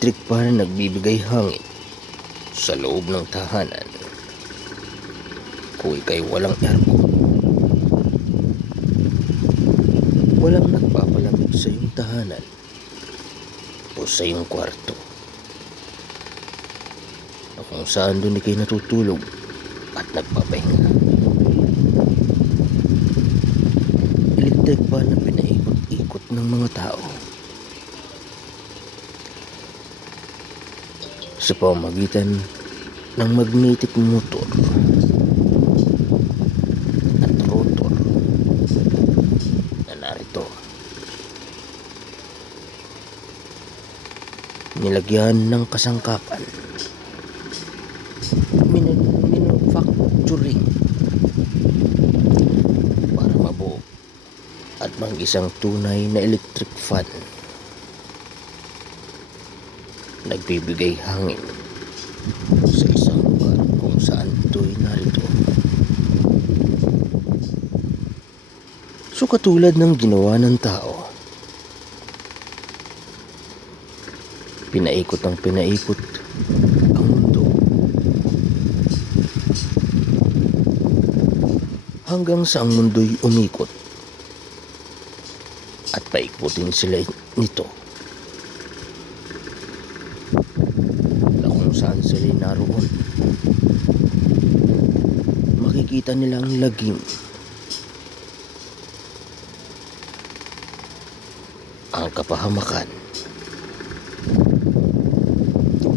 electric fan na nagbibigay hangin sa loob ng tahanan. Kung ika'y walang aircon, walang nagpapalamig sa iyong tahanan o sa iyong kwarto, na kung saan doon ika'y natutulog at nagpapahinga. Electric fan na pinaikot-ikot ng mga tao sa pamamagitan ng magnetic motor at rotor na narito. Nilagyan ng kasangkapan, manufacturing para mabuo at mag-isang tunay na electric fan. Nagbibigay hangin sa isang lugar kung saan ito'y narito. So katulad ng ginawa ng tao, pinaikot ang mundo hanggang sa ang mundo'y umikot at paikutin sila nito, na kung saan sila naroon makikita nila ang lagim, ang kapahamakan,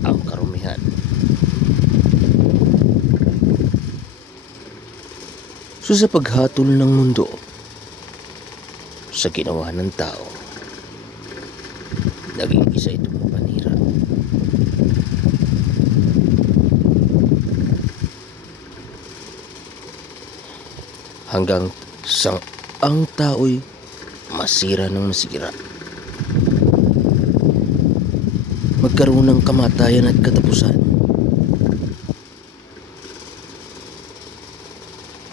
ang karumihan. So sa paghatol ng mundo sa ginawa ng tao, naging isa itong mapanira. Hanggang sa ang tao'y masira ng masira, magkaroon ng kamatayan at katapusan,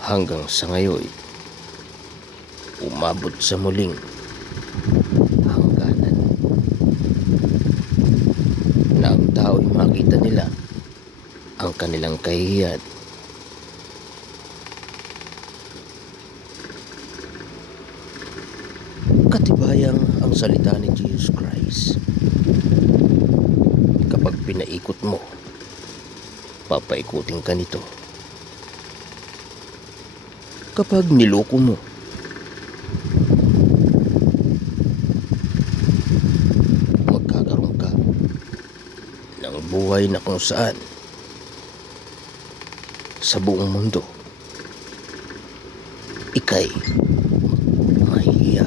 hanggang sa ngayon umabot sa muling hangganan na ang tao'y makita nila ang kanilang kahihiyan. Katibayang ang salita ni Jesus Christ, kapag pinaikot mo, papaikutin ka nito. Kapag niloko mo, magkakaroon ka ng buhay na kung saan sa buong mundo ika'y mahihiya.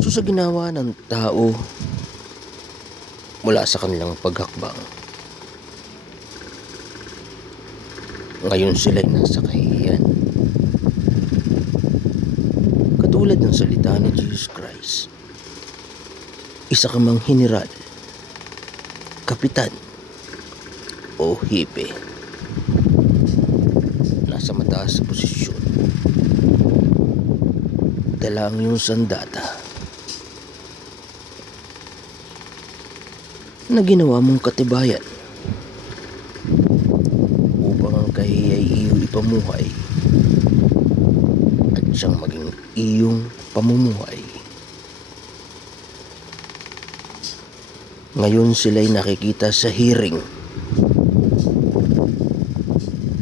So sa ginawa ng tao mula sa kanilang paghakbang, ngayon sila'y nasa kahihiyan. Katulad ng salita ni Jesus Christ, isa ka mang general, kapitan o hipe, nasa mataas sa posisyon, dala ang iyong sandata na ginawa mong katibayan upang ang kahiyay iyo ipamuhay at siyang maging iyong pamumuhay. Ngayon sila'y nakikita sa hearing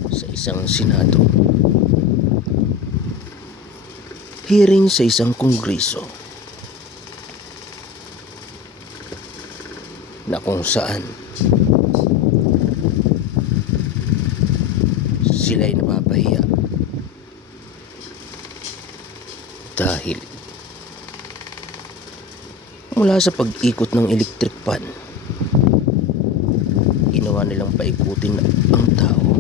sa isang senado, hearing sa isang kongreso, na kung saan sila'y napapahiya dahil mula sa pag-ikot ng electric fan, ginawa nilang paikutin ang tao,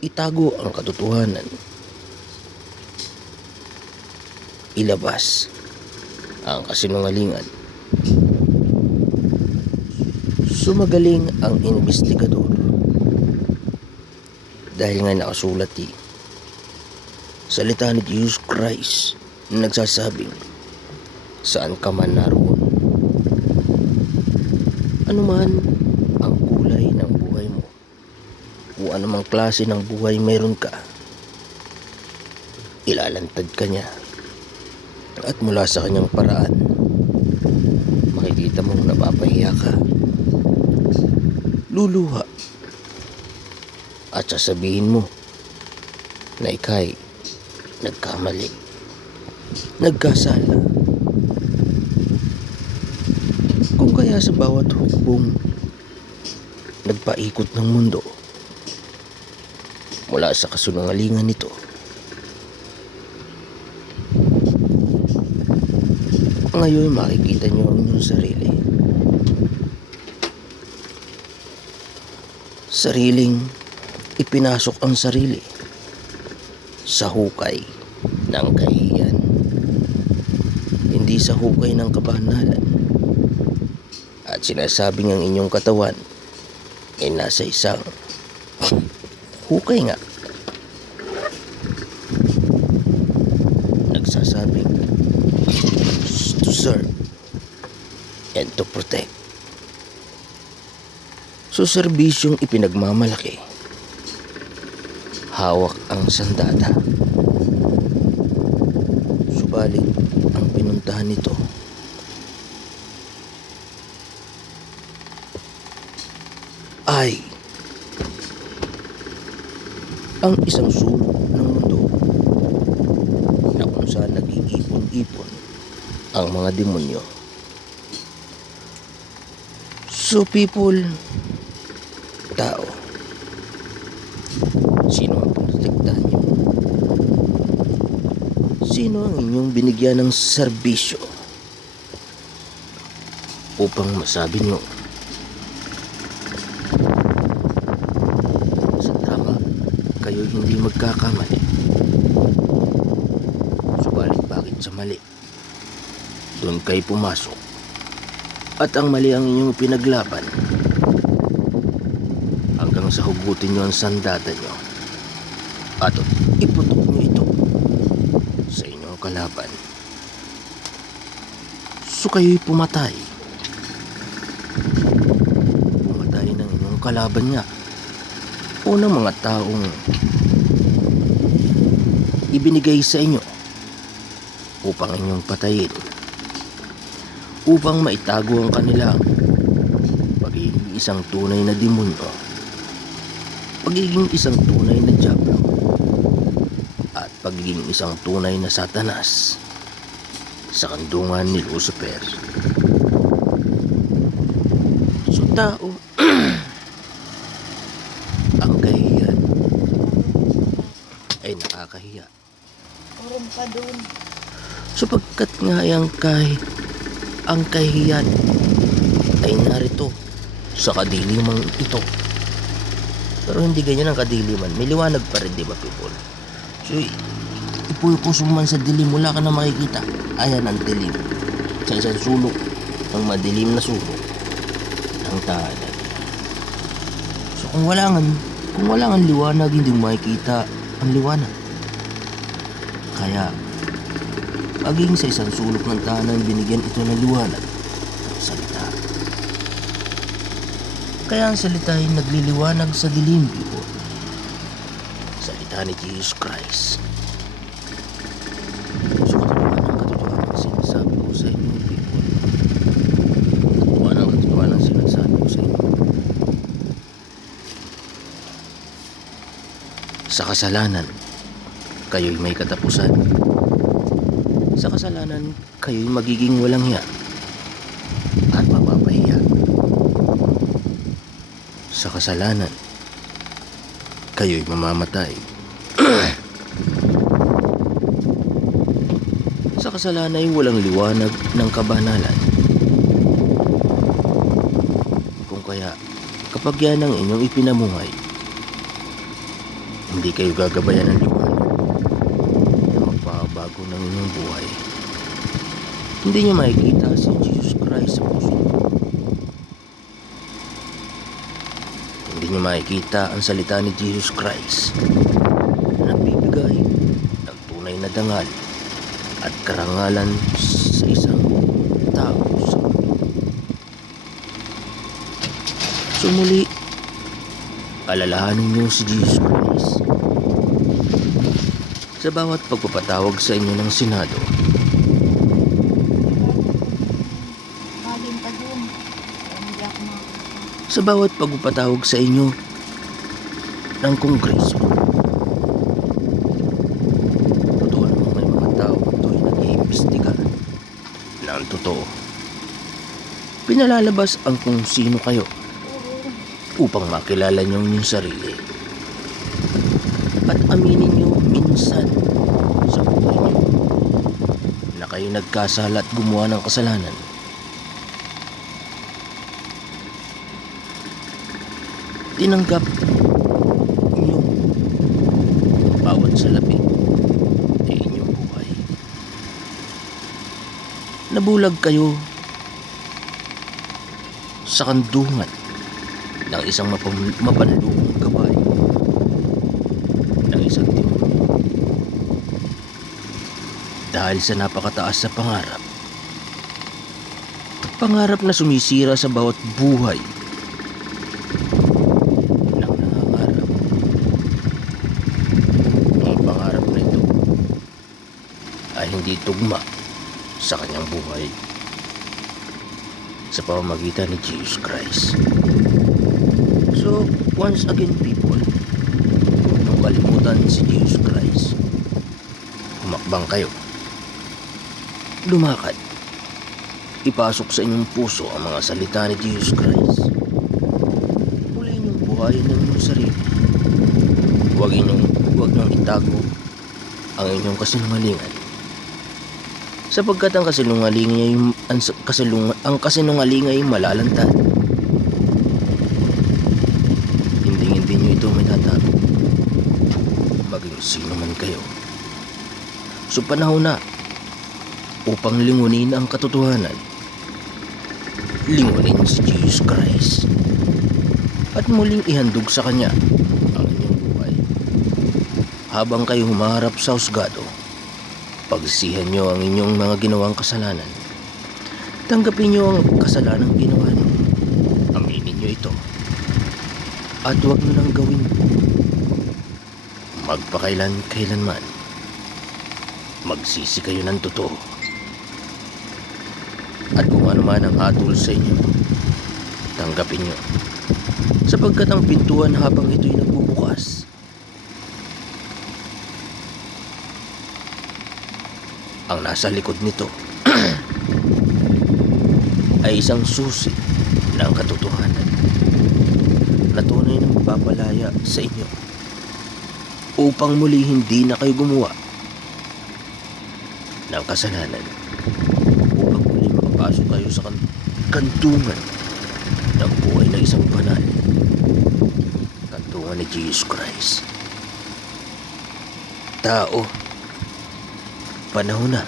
itago ang katotohanan, ilabas ang kasinungalingan. Sumagaling ang investigador dahil nga nakasulat salita ni Jesus Christ na nagsasabing saan ka man naroon. Ano man ang kulay ng buhay mo o anumang klase ng buhay mayroon ka, ilalantad ka niya. At mula sa kanyang paraan, makikita mong napapahiya ka, luluha, at sasabihin mo na ika'y nagkamali, nagkasala. Kung kaya sa bawat hukbong nagpaikot ng mundo mula sa kasunungalingan nito, ngayon makikita niyo ang inyong sarili. Sariling ipinasok ang sarili sa hukay ng kahihiyan, hindi sa hukay ng kabanalan. At sinasabing ang inyong katawan ay nasa isang hukay nga. Nagsasabing to serve and to protect. So serbisyong ipinagmamalaki, hawak ang sandata. Subalit ang pinuntahan nito ay ang isang sulok ng mundo na kung saan nag-iipon-ipon ang mga demonyo. So people, tao, sino ang pinotektahan nyo? Sino ang inyong binigyan ng serbisyo upang masabi nyo sa tama kayo hindi magkakamali? Subalit bakit sa mali doon kayo pumasok at ang mali ang inyong pinaglaban hanggang sa hugutin nyo ang sandata nyo at iputok nyo ito sa inyong kalaban? So kayo'y pumatay ng inyong kalaban nga o ng mga taong ibinigay sa inyo upang inyong patayin, upang maitago ang kanilang pagiging isang tunay na demonyo, pagiging isang tunay na diablo, at pagiging isang tunay na satanas sa kandungan ni Lucifer. So tao, ang kahihiyan ay nakakahiya. Urong pa doon. Sapagkat nga ang kahihiyan ay narito sa kadiliman ito. Pero hindi ganyan ang kadiliman. May liwanag pa rin, di ba, people? So, ipulpos mo man sa dilim, wala ka na makikita. Ayan ang dilim. Sa isang sulok ng madilim na sulok ng tahanan. So, kung wala ang liwanag, hindi mo makikita ang liwanag. Kaya, paging sa isang sulok ng tahanan, binigyan ito ng liwanag ng salita. Kaya ang salita ay nagliliwanag sa dilim, people. Salita ni Jesus Christ. So katotohanan ang sinasabi ko sa inyo, people. Katotohanan ang sinasabi ko sa inyo. Sa kasalanan, kayo'y may katapusan. Sa kasalanan, kayo'y magiging walang hiya at mapapahiya. Sa kasalanan, kayo'y mamamatay. Sa kasalanan ay walang liwanag ng kabanalan. Kung kaya, kapag yan ang inyong ipinamuhay, hindi kayo gagabayan ng liwanag na magpapabago ng inyong buhay. Hindi niyo makikita si Jesus Christ sa puso. Hindi niyo makikita ang salita ni Jesus Christ na nagbibigay ng tunay na dangal at karangalan sa isang So muli, alalahanin niyo si Jesus Christ. Sa bawat pagpapatawag sa inyo ng Senado, Galing pa dun. Kaya hindi ako makakasama. sa bawat pagpapatawag sa inyo ng Kongreso, totoo namang may mga tao doon nag-iimbestiga ng totoo. Pinalalabas ang kung sino kayo upang makilala niyo ang inyong sarili. At aminin niyo minsan sa buhay niyo na kayo nagkasala at gumawa ng kasalanan. Tinanggap niyo bawat salapi ng inyong buhay. Nabulag kayo sa kandungan ng isang mapanlugong gabay ng isang demonyo dahil sa napakataas sa pangarap na sumisira sa bawat buhay ng nangangarap. Ang pangarap na ito ay hindi tugma sa kanyang buhay sa pamamagitan ni Jesus Christ. So, once again people, huwag niyong kalimutan si Jesus Christ. Humakbang kayo. Lumakad. Ipasok sa inyong puso ang mga salita ni Jesus Christ. Muli niyong buhayin ng inyong sarili. Huwag niyong itago ang inyong kasinungalingan. Sapagkat ang kasinungalingan ay malalantad. Hindi nyo ito may tatago. Maging sino man kayo. So panahon na upang lingunin ang katotohanan. Lingunin si Jesus Christ. At muling ihandog sa Kanya ang inyong buhay. Habang kayo humaharap sa husgado, pagsisihan nyo ang inyong mga ginawang kasalanan. Tanggapin nyo ang kasalanang ginawa nyo. Aminin nyo ito. At huwag nyo nang gawin magpakailan-kailanman. Magsisi kayo ng totoo. At kung ano man ang hatol sa inyo, tanggapin nyo. Sapagkat ang pintuan habang ito'y nagbubukas, ang nasa likod nito ay isang susi ng katotohanan na tunay na magpapalaya sa inyo upang muli hindi na kayo gumawa ng kasalanan, upang muli makapasok kayo sa kantungan ng buhay na isang banal, kantungan ni Jesus Christ. Tao, panahon na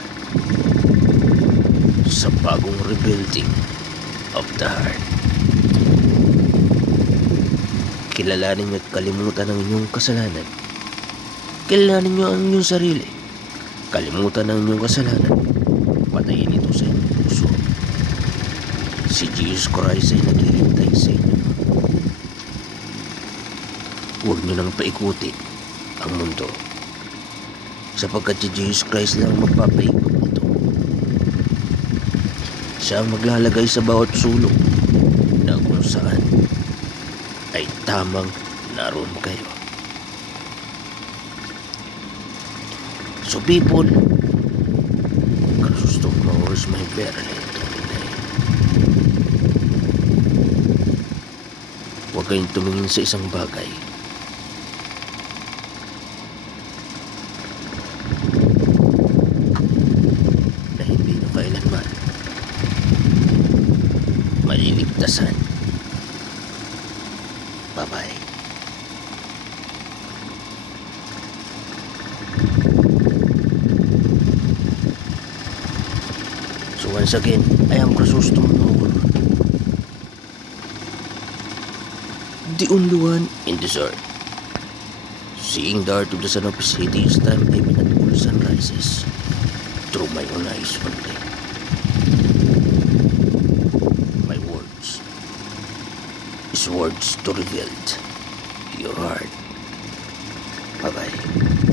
sa bagong rebuilding of the heart. Kilalanin niyo at kalimutan ang inyong kasalanan. Kilalanin niyo ang inyong sarili. Kalimutan ang inyong kasalanan. Patayin ito sa inyong puso. Si Jesus Christ ay naghihintay sa inyo. Huwag niyo nang paikutin ang mundo, sapagkat si Jesus Christ lang magpapaikot nito. Siya ang maglalagay sa bawat sulok na kung saan ay tamang naroon kayo. So people, Christ of knows my verily. Huwag kayong tumingin sa isang bagay. Na hindi nyo kailanman maliligtasan. Bye-bye. So once again, I am Chrysostom Noble, the only one in this earth, seeing the art of the Son of His Hades time even at all sunrises, through my own eyes only. My words is words to reveal your heart. Bye-bye.